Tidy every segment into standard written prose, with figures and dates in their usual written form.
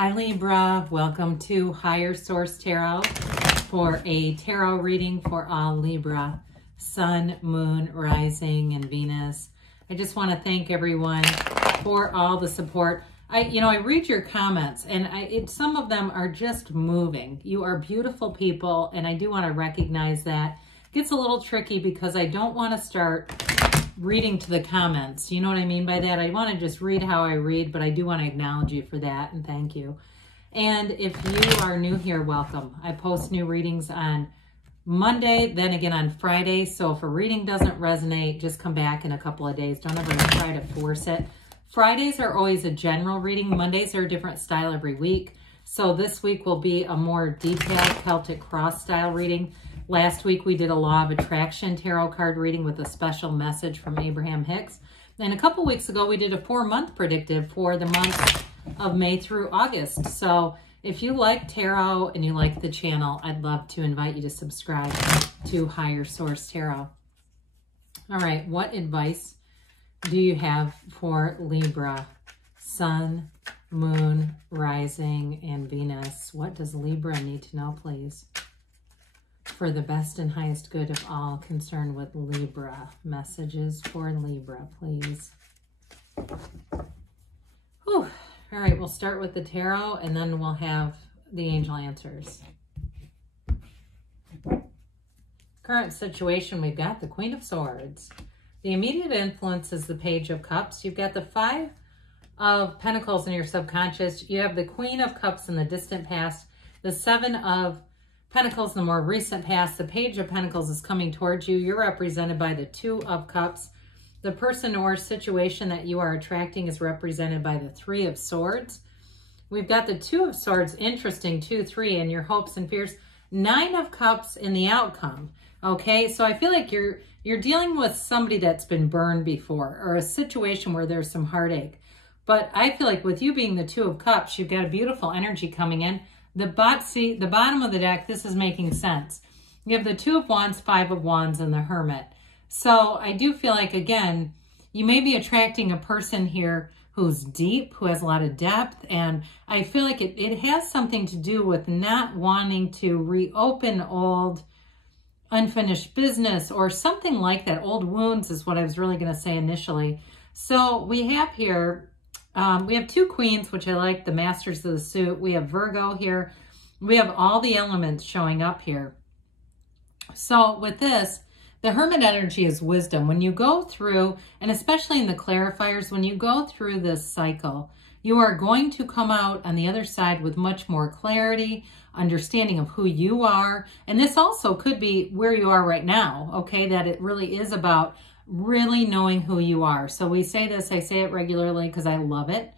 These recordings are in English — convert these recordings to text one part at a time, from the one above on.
Hi Libra, welcome to Higher Source Tarot for a tarot reading for all Libra, Sun, Moon, Rising, and Venus. I just want to thank everyone for all the support. I read your comments and some of them are just moving. You are beautiful people, and I do want to recognize that. It gets a little tricky because I don't want to start reading to the comments. You know what I mean by that? I want to just read how I read, but I do want to acknowledge you for that and thank you. And if you are new here, welcome. I post new readings on Monday, then again on Friday. So if a reading doesn't resonate, just come back in a couple of days. Don't ever try to force it. Fridays are always a general reading. Mondays are a different style every week. So this week will be a more detailed Celtic cross style reading. Last week, we did a Law of Attraction tarot card reading with a special message from Abraham Hicks. And a couple weeks ago, we did a 4-month predictive for the months of May through August. So if you like tarot and you like the channel, I'd love to invite you to subscribe to Higher Source Tarot. All right, what advice do you have for Libra, Sun, Moon, Rising, and Venus? What does Libra need to know, please? For the best and highest good of all concerned with Libra. Messages for Libra, please. Whew. All right, we'll start with the tarot and then we'll have the angel answers. Current situation, we've got the Queen of Swords. The immediate influence is the Page of Cups. You've got the 5 of Pentacles in your subconscious. You have the Queen of Cups in the distant past, the 7 of Pentacles in the more recent past. The Page of Pentacles is coming towards you. You're represented by the 2 of Cups. The person or situation that you are attracting is represented by the 3 of Swords. We've got the 2 of Swords, interesting, 2, 3, and your hopes and fears. 9 of Cups in the outcome. Okay, so I feel like you're dealing with somebody that's been burned before, or a situation where there's some heartache. But I feel like with you being the 2 of Cups, you've got a beautiful energy coming in. The bottom of the deck, this is making sense. You have the 2 of Wands, 5 of Wands, and the Hermit. So I do feel like, again, you may be attracting a person here who's deep, who has a lot of depth. And I feel like it has something to do with not wanting to reopen old unfinished business or something like that. Old wounds is what I was really going to say initially. So we have here... we have 2 queens, which I like, the masters of the suit. We have Virgo here. We have all the elements showing up here. So with this, the Hermit energy is wisdom. When you go through, and especially in the clarifiers, when you go through this cycle, you are going to come out on the other side with much more clarity, understanding of who you are. And this also could be where you are right now, okay? That it really is about really knowing who you are. So we say this, I say it regularly because I love it.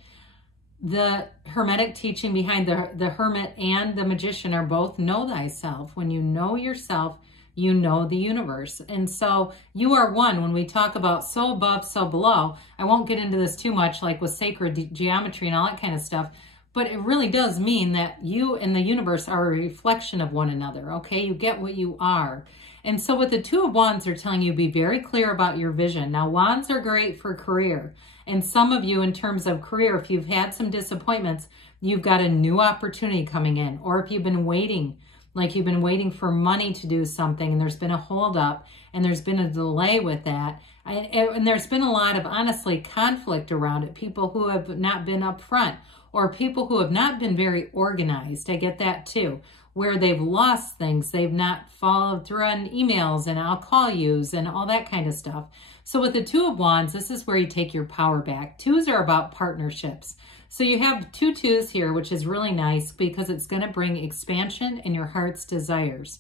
The Hermetic teaching behind the Hermit and the Magician are both know thyself. When you know yourself, you know the universe. And so you are one. When we talk about so above, so below, I won't get into this too much, like with sacred geometry and all that kind of stuff, but it really does mean that you and the universe are a reflection of one another, okay? You get what you are. And so with the 2 of Wands, they're telling you be very clear about your vision. Now, Wands are great for career. And some of you, in terms of career, if you've had some disappointments, you've got a new opportunity coming in. Or if you've been waiting, like you've been waiting for money to do something and there's been a holdup and there's been a delay with that. And there's been a lot of, honestly, conflict around it. People who have not been upfront or people who have not been very organized. I get that too. Where they've lost things, they've not followed through on emails and I'll call yous and all that kind of stuff. So with the 2 of Wands, this is where you take your power back. 2s are about partnerships. So you have 2 2s here, which is really nice because it's going to bring expansion in your heart's desires.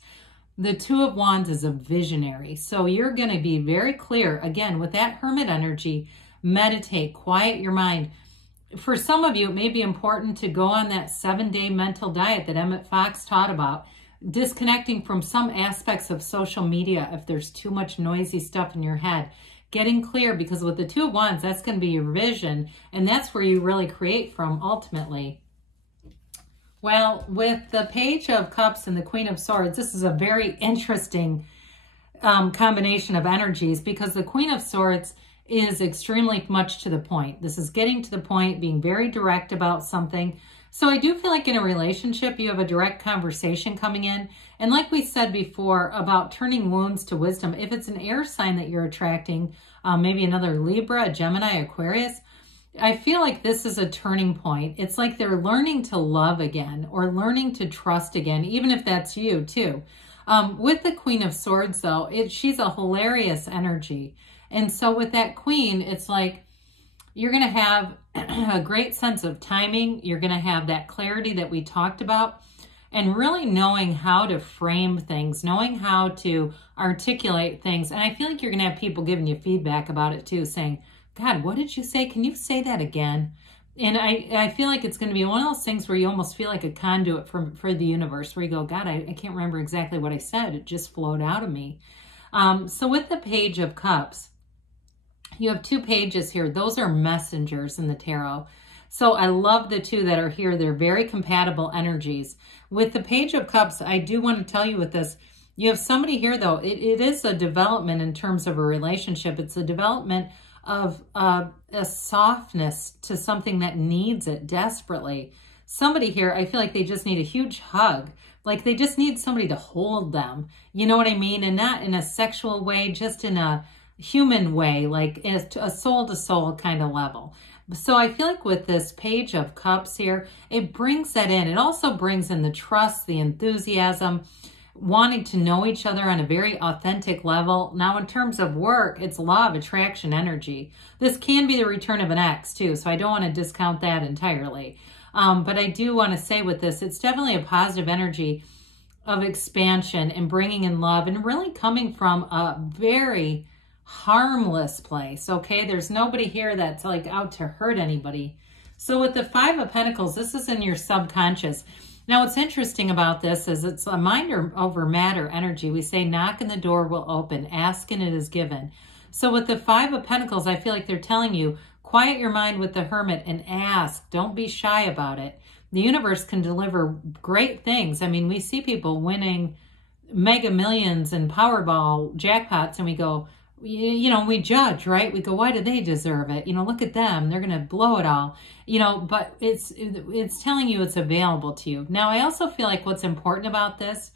The 2 of Wands is a visionary. So you're going to be very clear, again, with that Hermit energy, meditate, quiet your mind. For some of you, it may be important to go on that 7-day mental diet that Emmett Fox taught about, disconnecting from some aspects of social media if there's too much noisy stuff in your head. Getting clear, because with the 2 of Wands, that's going to be your vision, and that's where you really create from ultimately. Well, with the Page of Cups and the Queen of Swords, this is a very interesting combination of energies because the Queen of Swords is extremely much to the point. This is getting to the point, being very direct about something. So I do feel like in a relationship, you have a direct conversation coming in. And like we said before about turning wounds to wisdom, if it's an air sign that you're attracting, maybe another Libra, a Gemini, Aquarius, I feel like this is a turning point. It's like they're learning to love again or learning to trust again, even if that's you too. With the Queen of Swords though, she's a hilarious energy. And so with that Queen, it's like you're going to have a great sense of timing. You're going to have that clarity that we talked about and really knowing how to frame things, knowing how to articulate things. And I feel like you're going to have people giving you feedback about it too, saying, God, what did you say? Can you say that again? And I feel like it's going to be one of those things where you almost feel like a conduit for the universe, where you go, God, I can't remember exactly what I said. It just flowed out of me. So with the Page of Cups, you have two pages here. Those are messengers in the tarot. So I love the two that are here. They're very compatible energies. With the Page of Cups, I do want to tell you with this, you have somebody here though. It is a development in terms of a relationship. It's a development of a softness to something that needs it desperately. Somebody here, I feel like they just need a huge hug. Like they just need somebody to hold them. You know what I mean? And not in a sexual way, just in a human way, like a soul-to-soul kind of level. So I feel like with this Page of Cups here, it brings that in. It also brings in the trust, the enthusiasm, wanting to know each other on a very authentic level. Now, in terms of work, it's law of attraction energy. This can be the return of an ex too, so I don't want to discount that entirely. But I do want to say with this, it's definitely a positive energy of expansion and bringing in love and really coming from a very harmless place, okay? There's nobody here that's like out to hurt anybody. So with the Five of Pentacles, this is in your subconscious. Now, what's interesting about this is it's a mind over matter energy. We say, knock and the door will open, ask and it is given. So with the Five of Pentacles, I feel like they're telling you, quiet your mind with the Hermit and ask. Don't be shy about it. The universe can deliver great things. I mean, we see people winning mega millions and Powerball jackpots and we go, you know, we judge, right? We go, why do they deserve it? You know, look at them. They're going to blow it all, you know, but it's telling you it's available to you. Now, I also feel like what's important about this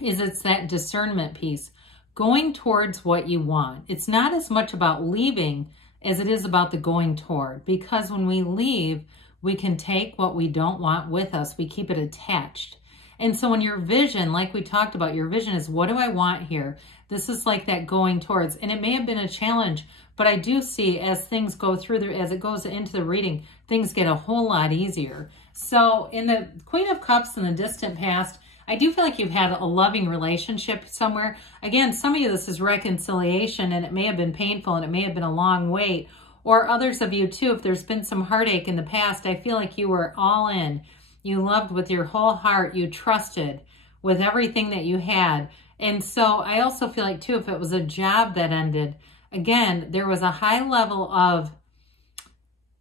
is it's that discernment piece, going towards what you want. It's not as much about leaving as it is about the going toward, because when we leave, we can take what we don't want with us. We keep it attached. And so when your vision, like we talked about, your vision is, what do I want here? This is like that going towards, and it may have been a challenge, but I do see as things go through, as it goes into the reading, things get a whole lot easier. So in the Queen of Cups in the distant past, I do feel like you've had a loving relationship somewhere. Again, some of you, this is reconciliation, and it may have been painful, and it may have been a long wait. Or others of you too, if there's been some heartache in the past, I feel like you were all in. You loved with your whole heart. You trusted with everything that you had. And so I also feel like too, if it was a job that ended, again, there was a high level of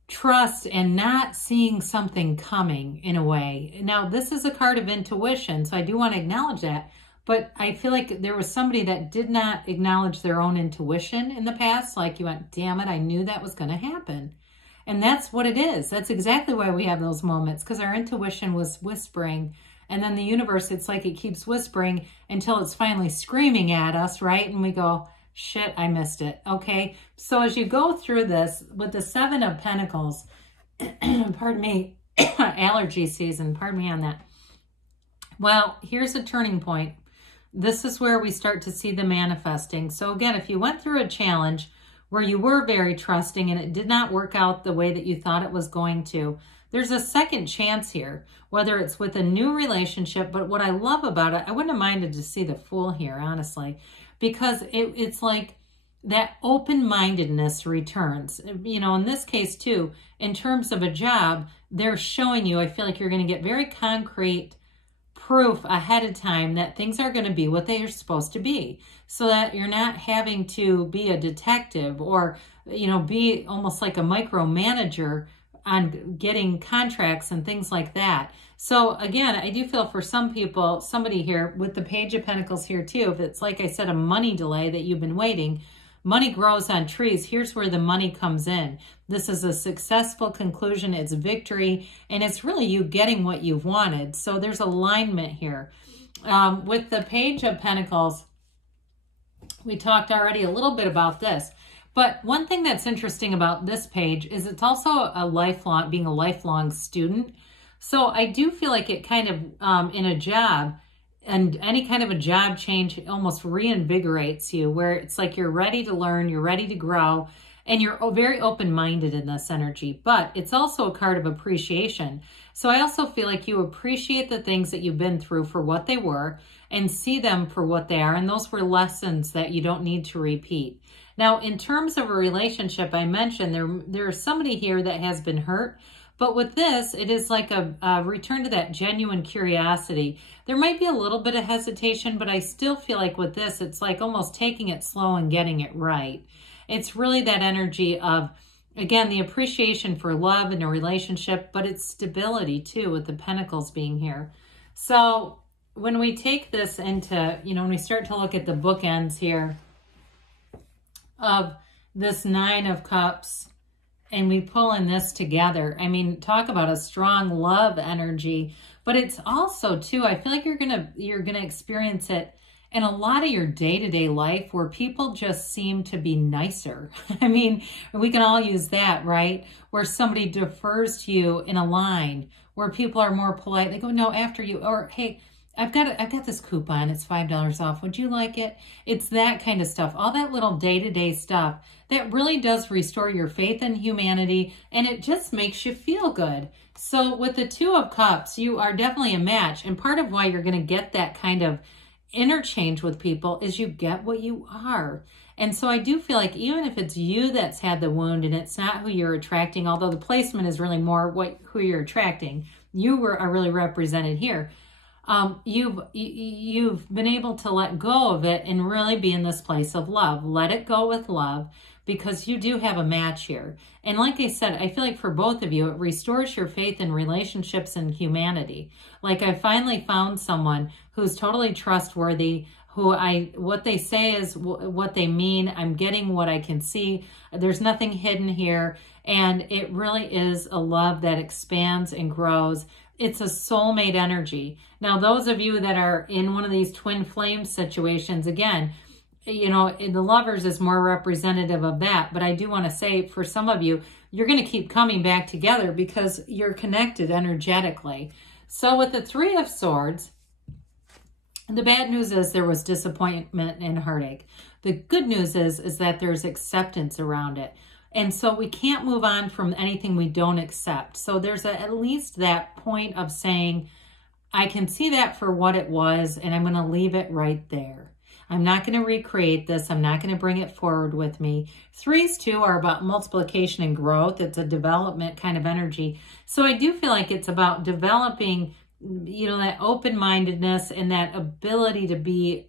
trust and not seeing something coming in a way. Now, this is a card of intuition, so I do want to acknowledge that. But I feel like there was somebody that did not acknowledge their own intuition in the past. Like you went, damn it, I knew that was going to happen. And that's what it is. That's exactly why we have those moments, because our intuition was whispering. And then the universe, it's like it keeps whispering until it's finally screaming at us, right? And we go, shit, I missed it. Okay. So as you go through this with the Seven of Pentacles, pardon me, allergy season, pardon me on that. Well, here's a turning point. This is where we start to see the manifesting. So again, if you went through a challenge where you were very trusting and it did not work out the way that you thought it was going to, there's a second chance here, whether it's with a new relationship. But what I love about it, I wouldn't have minded to see the Fool here, honestly, because it's like that open-mindedness returns. You know, in this case too, in terms of a job, they're showing you, I feel like you're going to get very concrete proof ahead of time that things are going to be what they are supposed to be, so that you're not having to be a detective or, you know, be almost like a micromanager on getting contracts and things like that. So again, I do feel for some people, somebody here with the Page of Pentacles here too, if it's like I said, a money delay that you've been waiting, money grows on trees. Here's where the money comes in. This is a successful conclusion. It's victory, and it's really you getting what you've wanted. So there's alignment here. With the Page of Pentacles, we talked already a little bit about this. But one thing that's interesting about this page is it's also being a lifelong student. So I do feel like it kind of, in a job, and any kind of a job change almost reinvigorates you, where it's like you're ready to learn, you're ready to grow, and you're very open-minded in this energy. But it's also a card of appreciation. So I also feel like you appreciate the things that you've been through for what they were and see them for what they are. And those were lessons that you don't need to repeat. Now, in terms of a relationship, I mentioned there's somebody here that has been hurt. But with this, it is like a return to that genuine curiosity. There might be a little bit of hesitation, but I still feel like with this, it's like almost taking it slow and getting it right. It's really that energy of, again, the appreciation for love in a relationship, but it's stability too, with the Pentacles being here. So when we take this into, when we start to look at the bookends here of this Nine of Cups, and we pull in this together, I mean, talk about a strong love energy, but it's also too, I feel like you're gonna experience it in a lot of your day-to-day life where people just seem to be nicer. I mean, we can all use that, right? Where somebody defers to you in a line, where people are more polite. They go, no, after you, or hey, I've got this coupon, it's $5 off. Would you like it? It's that kind of stuff. All that little day-to-day stuff that really does restore your faith in humanity, and it just makes you feel good. So with the Two of Cups, you are definitely a match. And part of why you're going to get that kind of interchange with people is you get what you are. And so I do feel like even if it's you that's had the wound and it's not who you're attracting, although the placement is really more who you're attracting, are really represented here. You've been able to let go of it and really be in this place of love. Let it go with love, because you do have a match here. And like I said, I feel like for both of you, it restores your faith in relationships and humanity. Like I finally found someone who's totally trustworthy, what they say is what they mean. I'm getting what I can see. There's nothing hidden here. And it really is a love that expands and grows. It's a soulmate energy. Now, those of you that are in one of these twin flame situations, again, the Lovers is more representative of that. But I do want to say, for some of you, you're going to keep coming back together because you're connected energetically. So with the Three of Swords, the bad news is there was disappointment and heartache. The good news is that there's acceptance around it. And so we can't move on from anything we don't accept. So there's at least that point of saying, I can see that for what it was, and I'm going to leave it right there. I'm not going to recreate this. I'm not going to bring it forward with me. Threes, too, are about multiplication and growth. It's a development kind of energy. So I do feel like it's about developing, that open-mindedness and that ability to be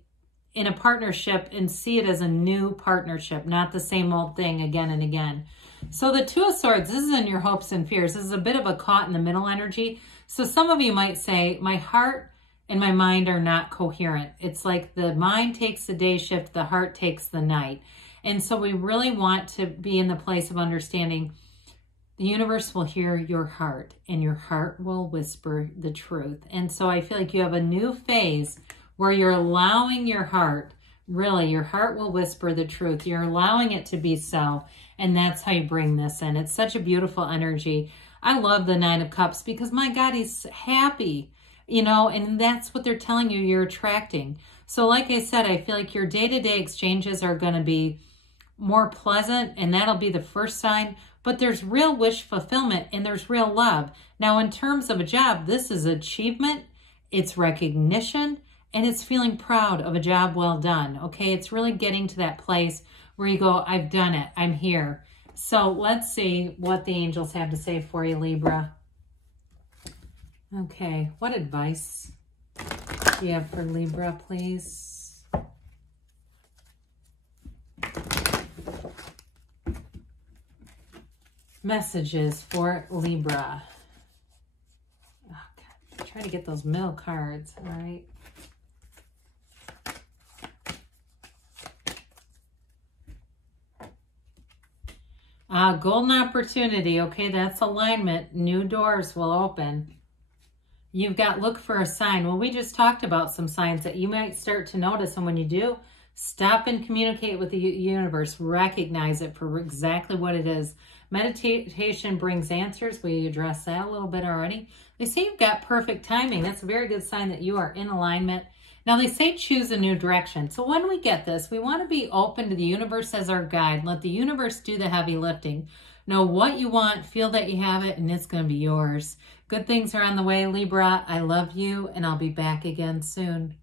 in a partnership and see it as a new partnership, not the same old thing again and again. So the Two of Swords, this is in your hopes and fears. This is a bit of a caught in the middle energy. So some of you might say, my heart and my mind are not coherent. It's like the mind takes the day shift, the heart takes the night. And so we really want to be in the place of understanding the universe will hear your heart and your heart will whisper the truth. And so I feel like you have a new phase where you're allowing your heart, really, your heart will whisper the truth. You're allowing it to be so, and that's how you bring this in. It's such a beautiful energy. I love the Nine of Cups because, my God, he's happy, and that's what they're telling you you're attracting. So like I said, I feel like your day-to-day exchanges are going to be more pleasant, and that'll be the first sign. But there's real wish fulfillment, and there's real love. Now, in terms of a job, this is achievement, it's recognition, and it's feeling proud of a job well done, okay? It's really getting to that place where you go, I've done it, I'm here. So let's see what the angels have to say for you, Libra. Okay, what advice do you have for Libra, please? Messages for Libra. Oh, God. I'm trying to get those middle cards, all right? Golden opportunity. Okay, that's alignment. New doors will open. You've got look for a sign. Well, we just talked about some signs that you might start to notice. And when you do, stop and communicate with the universe. Recognize it for exactly what it is. Meditation brings answers. We addressed that a little bit already. They say you've got perfect timing. That's a very good sign that you are in alignment. Now, they say choose a new direction. So when we get this, we want to be open to the universe as our guide. Let the universe do the heavy lifting. Know what you want, feel that you have it, and it's going to be yours. Good things are on the way, Libra. I love you, and I'll be back again soon.